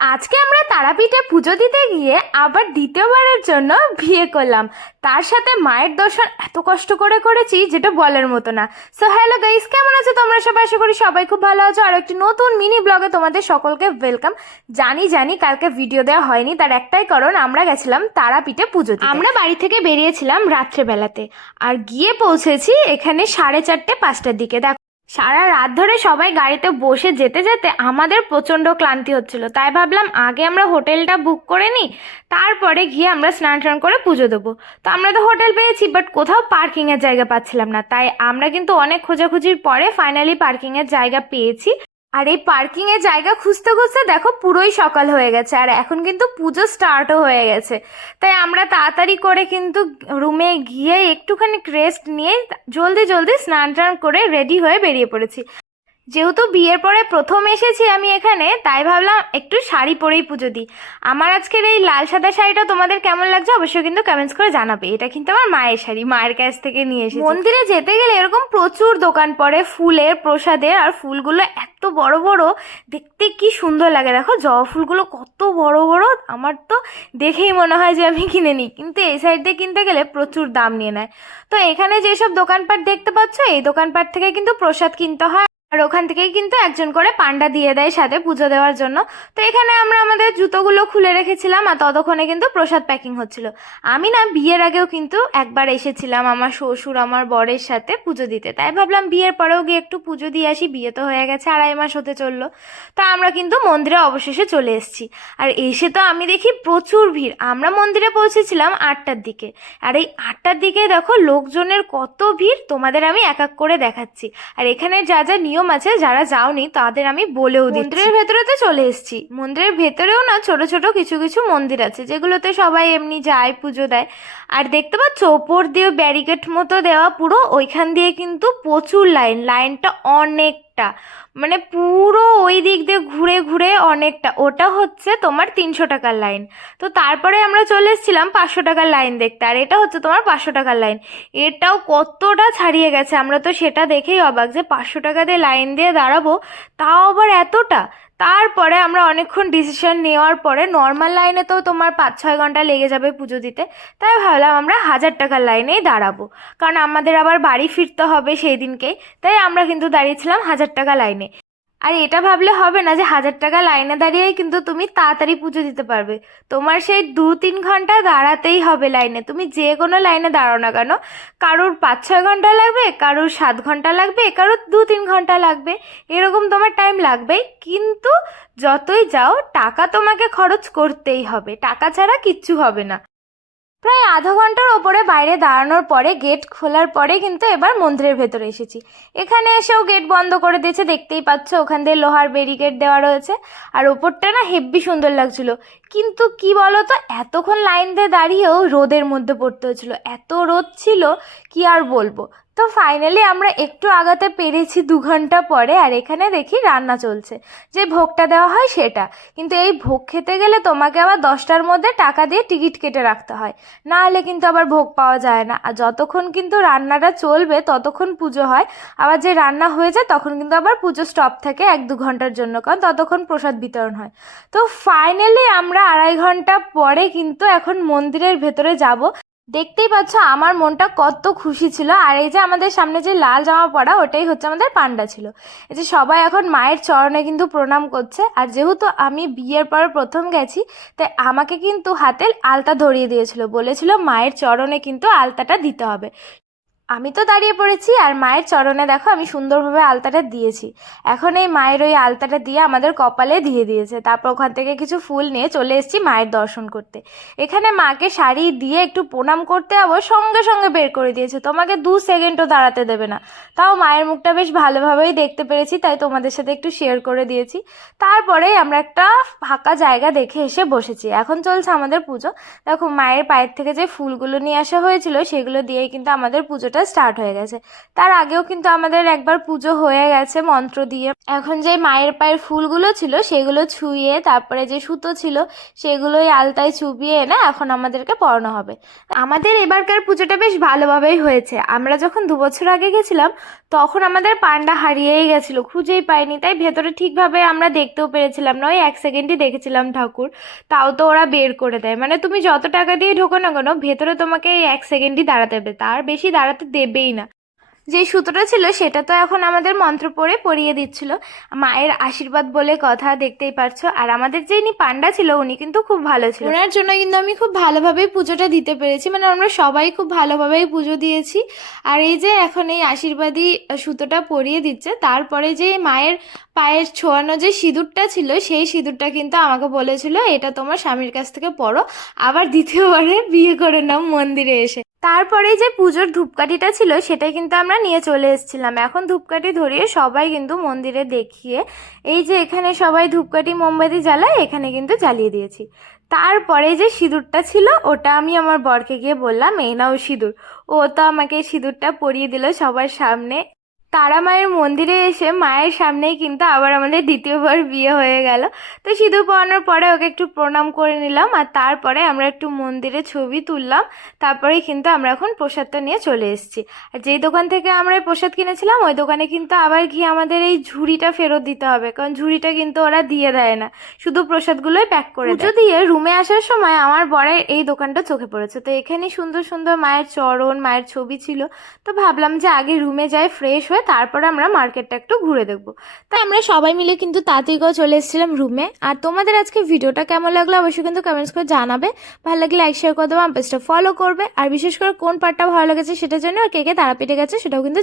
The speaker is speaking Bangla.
আজকে আমরা তারাপীঠে পুজো দিতে গিয়ে আবার দ্বিতীয়বারের জন্য বিয়ে করলাম। তার সাথে মায়ের দর্শন এত কষ্ট করে করেছি যেটা বলার মতো না। সো হ্যালো গাইস কেমন আছো তোমরা সবাই? আশা করি সবাই খুব ভালো আছো। আর একটি নতুন মিনি ব্লগে তোমাদের সকলকে ওয়েলকাম জানি জানি কালকে ভিডিও দেওয়া হয়নি, তার একটাই কারণ আমরা গেছিলাম তারাপীঠে পুজো। আমরা বাড়ি থেকে বেরিয়েছিলাম রাত্রেবেলাতে। আর গিয়ে পৌঁছেছি এখানে সাড়ে চারটে, পাঁচটার দিকে। দেখো সারা রাত ধরে সবাই গাড়িতে বসে যেতে যেতে আমাদের প্রচণ্ড ক্লান্তি হচ্ছিল। তাই ভাবলাম আগে আমরা হোটেলটা বুক করে নিই, তারপরে গিয়ে আমরা স্নান টান করে পুজো দেবো। তো আমরা তো হোটেল পেয়েছি, বাট কোথাও পার্কিংয়ের জায়গা পাচ্ছিলাম না। তাই আমরা কিন্তু অনেক খোঁজাখুঁজির পরে ফাইনালি পার্কিংয়ের জায়গা পেয়েছি। আর এই পার্কিং এর জায়গা খুঁজতে খুঁজতে দেখো পুরোই সকাল হয়ে গেছে, আর এখন কিন্তু পুজো স্টার্টও হয়ে গেছে। তাই আমরা তাড়াতাড়ি করে কিন্তু রুমে গিয়ে একটুখানি রেস্ট নিয়ে জলদি জলদি স্নান টান করে রেডি হয়ে বেরিয়ে পড়েছি। যেহেতু বিয়ের পরে প্রথম এসেছি আমি এখানে, তাই ভাবলাম একটু শাড়ি পরেই পুজো দিই। আমার আজকের এই লাল সাদা শাড়িটা তোমাদের কেমন লাগছে অবশ্যই কিন্তু কমেন্টস করে জানাবে। এটা কিন্তু আমার মায়ের শাড়ি, মায়ের কাছ থেকে নিয়ে এসেছি। মন্দিরে যেতে গেলে এরকম প্রচুর দোকান পড়ে, ফুলের, প্রসাদের, আর ফুলগুলো এত বড় বড়, দেখতে কি সুন্দর লাগে। দেখো, জবা ফুলগুলো কত বড় বড়, আমার তো দেখেই মনে হয় যে আমি কিনে নিই। কিন্তু এই সাইড দিয়ে কিনতে গেলে প্রচুর দাম নিয়ে নেয়। তো এখানে যেসব দোকানপাট দেখতে পাচ্ছ, এই দোকানপাট থেকে কিন্তু প্রসাদ কিনতে হয়। আর ওখান থেকেই কিন্তু একজন করে পান্ডা দিয়ে দেয় সাথে পুজো দেওয়ার জন্য। তো এখানে আমরা আমাদের জুতোগুলো খুলে রেখেছিলাম আর ততক্ষণে কিন্তু প্রসাদ প্যাকিং হচ্ছিল। আমি না বিয়ের আগেও কিন্তু একবার এসেছিলাম আমার শ্বশুর, আমার বরের সাথে পুজো দিতে। তাই ভাবলাম বিয়ের পরেও গিয়ে একটু পুজো দিয়ে আসি, বিয়ে তো হয়ে গেছে, আড়াই মাস হতে চলল। তা আমরা কিন্তু মন্দিরে অবশেষে চলে এসেছি। আর এসে তো আমি দেখি প্রচুর ভিড়। আমরা মন্দিরে পৌঁছেছিলাম আটটার দিকে। আর এই আটটার দিকে দেখো লোকজনের কত ভিড়, তোমাদের আমি এক এক করে দেখাচ্ছি। আর এখানে যা যা নিয়ম আছে যারা যাওনি তাদের আমি বলেও দিই। মন্দিরের ভেতরে তো চলে এসেছি। মন্দিরের ভেতরেও না ছোট ছোট কিছু কিছু মন্দির আছে যেগুলোতে সবাই এমনি যায় পুজো দেয়। আর দেখতে পাচ্ছ ওপর দিয়ে ব্যারিকেড মতো দেওয়া পুরো ওইখান দিয়ে কিন্তু প্রচুর লাইন লাইনটা অনেকটা। মানে পুরো ওই দিক দিয়ে ঘুরে ঘুরে অনেকটা। ওটা হচ্ছে তোমার তিনশো টাকার লাইন তো তারপরে আমরা চলে এসেছিলাম পাঁচশো টাকার লাইন দেখতে। আর এটা হচ্ছে তোমার পাঁচশো টাকার লাইন এটাও কতটা ছাড়িয়ে গেছে? আমরা তো সেটা দেখেই অবাক যে পাঁচশো টাকা দিয়ে লাইন দিয়ে দাঁড়াবো, তাও আবার এতটা? তারপরে আমরা অনেকক্ষণ ডিসিশন নেওয়ার পরে নর্মাল লাইনে তো তোমার পাঁচ, ছয় ঘণ্টা লেগে যাবে পুজো দিতে। তাই ভাবলাম আমরা হাজার টাকার লাইনেই দাঁড়াবো। কারণ আমাদের আবার বাড়ি ফিরতে হবে সেই দিনকেই। তাই আমরা কিন্তু দাঁড়িয়েছিলাম হাজার টাকা লাইনে আর এটা ভাবলে হবে না যে হাজার টাকা লাইনে দাঁড়িয়েই কিন্তু তুমি তাড়াতাড়ি পুজো দিতে পারবে। তোমার সেই দু তিন ঘণ্টা দাঁড়াতেই হবে লাইনে। তুমি যে কোনো লাইনে দাঁড়াও না কেন। কারোর পাঁচ ছয় ঘণ্টা লাগবে, কারোর সাত ঘণ্টা লাগবে, কারোর দু তিন ঘণ্টা লাগবে। এরকম তোমার টাইম লাগবেই। কিন্তু যতই যাও, টাকা তোমাকে খরচ করতেই হবে। টাকা ছাড়া কিচ্ছু হবে না। প্রায় আধা ঘণ্টার ওপরে বাইরে দাঁড়ানোর পরে গেট খোলার পরে কিন্তু এবার মন্দিরের ভেতরে এসেছি। এখানে এসেও গেট বন্ধ করে দিয়েছে, দেখতেই পাচ্ছ ওখান দিয়ে লোহার ব্যারিকেড দেওয়া রয়েছে আর ওপরটা না হেব্বি সুন্দর লাগছিল। কিন্তু কি বলো তো এতক্ষণ লাইন দিয়ে দাঁড়িয়েও রোদের মধ্যে পড়তে হয়েছিল। এত রোদ ছিল, কি আর বলব? তো ফাইনালি আমরা একটু আগাতে পেরেছি দু ঘণ্টা পরে আর এখানে দেখি রান্না চলছে। যে ভোগটা দেওয়া হয় সেটা। কিন্তু এই ভোগ খেতে গেলে তোমাকে আবার দশটার মধ্যে টাকা দিয়ে টিকিট কেটে রাখতে হয়। না হলে কিন্তু আবার ভোগ পাওয়া যায় না। আর যতক্ষণ কিন্তু রান্নাটা চলবে, ততক্ষণ পুজো হয়। আবার যে রান্না হয়ে যায়, তখন কিন্তু আবার পুজো স্টপ থাকে এক দু ঘণ্টার জন্য। কারণ ততক্ষণ প্রসাদ বিতরণ হয়। তো ফাইনালি আমরা আড়াই ঘণ্টা পরে কিন্তু এখন মন্দিরের ভেতরে যাব। দেখতেই পাচ্ছ আমার মনটা কত খুশি ছিল। আর এই যে আমাদের সামনে যে লাল জামা পরা, ওটাই হচ্ছে আমাদের পান্ডা ছিল। এই যে সবাই এখন মায়ের চরণে কিন্তু প্রণাম করছে। আর যেহেতু আমি বিয়ের পর প্রথম গেছি, তাই আমাকে কিন্তু হাতের আলতা ধরিয়ে দিয়েছিল। বলেছিল মায়ের চরণে কিন্তু আলতাটা দিতে হবে। আমি তো দাঁড়িয়ে পড়েছি আর মায়ের চরণে দেখো আমি সুন্দরভাবে আলতাটা দিয়েছি। এখন এই মায়ের ওই আলতাটা দিয়ে আমাদের কপালে দিয়ে দিয়েছে। তারপর ওখান থেকে কিছু ফুল নিয়ে চলে এসেছি মায়ের দর্শন করতে। এখানে মাকে শাড়ি দিয়ে একটু প্রণাম করতে যাব সঙ্গে সঙ্গে বের করে দিয়েছে। তোমাকে দু সেকেন্ডও দাঁড়াতে দেবে না। তাও মায়ের মুখটা বেশ ভালোভাবেই দেখতে পেরেছি, তাই তোমাদের সাথে একটু শেয়ার করে দিয়েছি। তারপরে আমরা একটা ফাঁকা জায়গা দেখে এসে বসেছি। এখন চলছে আমাদের পুজো। দেখো মায়ের পায়ের থেকে যে ফুলগুলো নিয়ে আসা হয়েছিল, সেগুলো দিয়েই কিন্তু আমাদের পুজোটা পুজোটা স্টার্ট হয়ে গেছে। তার আগেও কিন্তু আমাদের একবার পুজো হয়ে গেছে মন্ত্র দিয়ে। এখন যে মায়ের পায়ের ফুলগুলো ছিল, সেগুলো ছুঁয়ে, তারপরে যে সুতো ছিল, সেগুলোই আলতায় চুবিয়ে এনে এখন আমাদেরকে পড়ানো হবে। আমাদের এবারকার পুজোটা বেশ ভালোভাবেই হয়েছে। আমরা যখন দু বছর আগে গেছিলাম, তখন আমাদের পান্ডা হারিয়েই গেছিল, খুঁজেই পাইনি। তাই ভেতরে ঠিকভাবে আমরা দেখতেও পেরেছিলাম না, ওই এক সেকেন্ডই দেখেছিলাম ঠাকুর। তাও তো ওরা বের করে দেয়। মানে তুমি যত টাকা দিয়ে ঢোকো না কেন, ভেতরে তোমাকে এক সেকেন্ডই দাঁড়াতে হবে। তার বেশি দাঁড়াতে দেবেই না। যে সুতোটা ছিল সেটা তো এখন আমাদের মন্ত্র পড়ে পরিয়ে দিচ্ছিল। মায়ের আশীর্বাদ বলে কথা দেখতেই পারছ। আর আমাদের যে ইনি পান্ডা ছিল, উনি কিন্তু খুব ভালো ছিল। ওনার জন্য কিন্তু আমি খুব ভালোভাবেই পুজোটা দিতে পেরেছি। মানে আমরা সবাই খুব ভালোভাবেই পুজো দিয়েছি। আর এই যে এখন এই আশীর্বাদী সুতোটা পরিয়ে দিচ্ছে, তারপরে যে মায়ের পায়ের ছোঁয়ানো যে সিঁদুরটা ছিল, সেই সিঁদুরটা কিন্তু আমাকে বলেছিল, এটা তোমার স্বামীর কাছ থেকে পড়ো। আবার দ্বিতীয়বারে বিয়ে করে নাও মন্দিরে এসে। তারপরে যে পুজোর ধূপকাঠিটা ছিল সেটা কিন্তু আমরা নিয়ে চলে এসেছিলাম। এখন ধূপকাঠি ধরিয়ে সবাই কিন্তু মন্দিরে দেখিয়ে এই যে এখানে সবাই ধূপকাঠি মোমবাতি জ্বালায়, এখানে কিন্তু জ্বালিয়ে দিয়েছি। তারপরে যে সিঁদুরটা ছিল, ওটা আমি আমার বরকে গিয়ে বললাম, এই নাও সিঁদুর। ও তো আমাকে সিঁদুরটা পরিয়ে দিল সবার সামনে। তারা মায়ের মন্দিরে এসে মায়ের সামনেই কিন্তু আবার আমাদের দ্বিতীয়বার বিয়ে হয়ে গেল। তো সিঁদুর পরানোর পরে ওকে একটু প্রণাম করে নিলাম আর তারপরে আমরা একটু মন্দিরে ছবি তুললাম। তারপরে কিন্তু আমরা এখন প্রসাদটা নিয়ে চলে এসেছি। আর যেই দোকান থেকে আমরা প্রসাদ কিনেছিলাম ওই দোকানে কিন্তু আবার গিয়ে আমাদের এই ঝুড়িটা ফেরত দিতে হবে কারণ ঝুড়িটা কিন্তু ওরা দিয়ে দেয় না। শুধু প্রসাদগুলোই প্যাক করে পুজো দিয়ে। রুমে আসার সময় আমার বরের এই দোকানটা চোখে পড়েছে। তো এখানে সুন্দর সুন্দর মায়ের চরণ মায়ের ছবি ছিল। তো ভাবলাম যে আগে রুমে যাই ফ্রেশ হয়ে তারপরে আমরা মার্কেটটা একটু ঘুরে দেখব। তাই আমরা সবাই মিলে কিন্তু তাঁতিগাঁও চলে এসেছিলাম রুমে আর তোমাদের আজকে ভিডিওটা কেমন লাগল অবশ্যই কিন্তু কমেন্টস করে জানাবে। ভালো লাগলে লাইক শেয়ার করে দেবো, আমার পেজটা ফলো করবে। আর বিশেষ করে কোন পার্টটা ভালো লেগেছে সেটা জন্য আর কে কে তারা পেটে গেছে সেটাও কিন্তু